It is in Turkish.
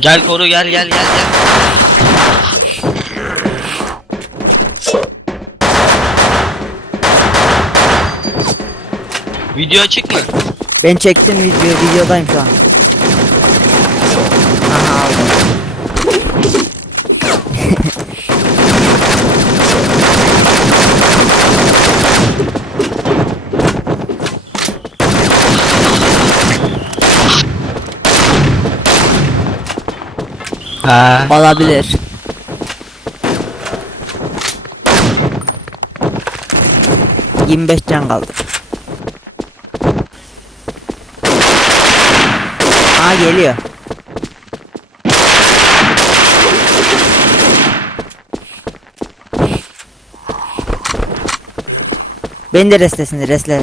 Gel koru gel gel gel gel. Video açık mı? Ben çektim video, videodayım şu an. Aha aldım. Ha. Olabilir. Yirmi beş can kaldı. Aa geliyor. Beni de restlesin restle.